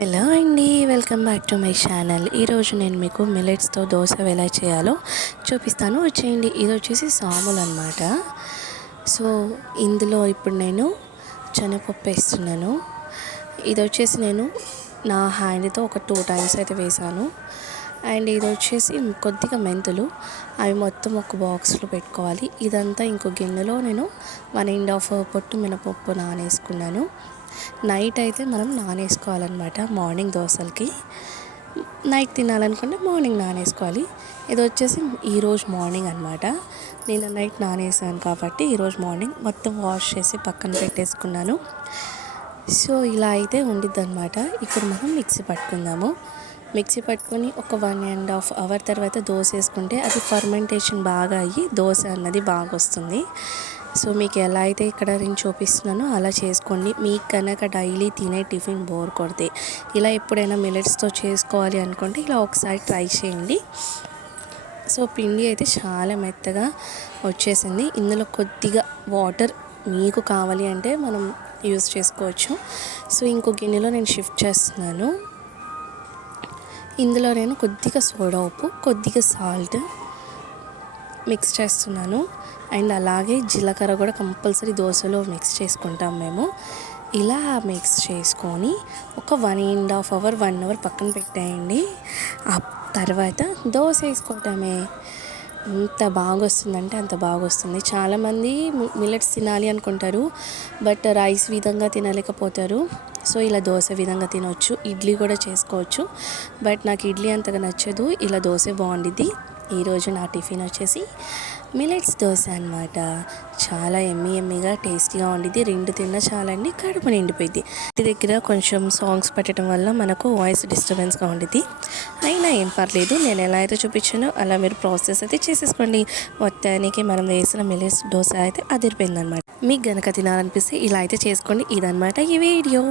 Hello అండి, welcome back to my channel. ఈరోజు నేను మీకు మిల్లెట్స్తో దోశ ఎలా చేయాలో చూపిస్తాను, వచ్చేయండి. ఇది వచ్చేసి సాములు అనమాట. సో ఇందులో ఇప్పుడు నేను శనగపప్పు వేస్తున్నాను. ఇది వచ్చేసి నేను నా హ్యాండ్తో ఒక 2 టైమ్స్ అయితే వేసాను. అండ్ ఇది వచ్చేసి కొద్దిగా మెంతులు, అవి మొత్తం ఒక బాక్స్లో పెట్టుకోవాలి. ఇదంతా ఇంకో గిన్నెలో నేను 1.5 పొట్టు మినపప్పు నానేసుకున్నాను. నైట్ అయితే మనం నానేసుకోవాలన్నమాట. మార్నింగ్ దోశలకి నైట్ తినాలనుకుంటే మార్నింగ్ నానేసుకోవాలి. ఇది వచ్చేసి ఈరోజు మార్నింగ్ అనమాట. నేను నైట్ నానేసాను కాబట్టి ఈరోజు మార్నింగ్ మొత్తం వాష్ చేసి పక్కన పెట్టేసుకున్నాను. సో ఇలా అయితే ఉండిద్ది అనమాట. ఇప్పుడు మనం మిక్సీ పట్టుకుందాము. మిక్సీ పట్టుకొని ఒక 1.5 అవర్ తర్వాత దోశ వేసుకుంటే అది ఫర్మెంటేషన్ బాగా అయ్యి దోశ అన్నది బాగా వస్తుంది. సో మీకు ఎలా అయితే ఇక్కడ నేను చూపిస్తున్నానో అలా చేసుకోండి. మీకు కనుక డైలీ తినే టిఫిన్ బోర్ కొడితే ఇలా ఎప్పుడైనా మిల్లెట్స్తో చేసుకోవాలి అనుకుంటే ఇలా ఒకసారి ట్రై చేయండి. సో పిండి అయితే చాలా మెత్తగా వచ్చేసింది. ఇందులో కొద్దిగా వాటర్ మీకు కావాలి అంటే మనం యూస్ చేసుకోవచ్చు. సో ఇంకో గిన్నెలో నేను షిఫ్ట్ చేస్తున్నాను. ఇందులో నేను కొద్దిగా సోడా ఉప్పు, కొద్దిగా సాల్ట్ మిక్స్ చేస్తున్నాను. అండ్ అలాగే జీలకర్ర కూడా కంపల్సరీ దోశలో మిక్స్ చేసుకుంటాం మేము. ఇలా మిక్స్ చేసుకొని ఒక 1.5 అవర్ 1 అవర్ పక్కన పెట్టేయండి. ఆ తర్వాత దోశ వేసుకోవటమే. ఎంత బాగా వస్తుందంటే అంత బాగా వస్తుంది. చాలామంది మిల్లెట్స్ తినాలి అనుకుంటారు, బట్ రైస్ విధంగా తినలేకపోతారు. సో ఇలా దోశ విధంగా తినవచ్చు, ఇడ్లీ కూడా చేసుకోవచ్చు. బట్ నాకు ఇడ్లీ అంతగా నచ్చదు, ఇలా దోశ బాగుండిద్ది. ఈరోజు నా టిఫిన్ వచ్చేసి మిల్లెట్స్ దోశ అనమాట. చాలా ఎమ్మీగా టేస్టీగా ఉండిద్ది. 2 తిన్నా చాలండి, కడుపు నిండిపోయింది. ఇంటి దగ్గర కొంచెం సాంగ్స్ పెట్టడం వల్ల మనకు వాయిస్ డిస్టర్బెన్స్గా ఉండిద్ది. అయినా ఏం పర్లేదు, నేను ఎలా అయితే చూపించానో అలా మీరు ప్రాసెస్ అయితే చేసేసుకోండి. మొత్తానికి మనం వేసిన మిల్లెట్స్ దోశ అయితే అదిరిపోయింది అనమాట. మీకు గనక తినాలనిపిస్తే ఇలా అయితే చేసుకోండి. ఇదనమాట ఈ వీడియో.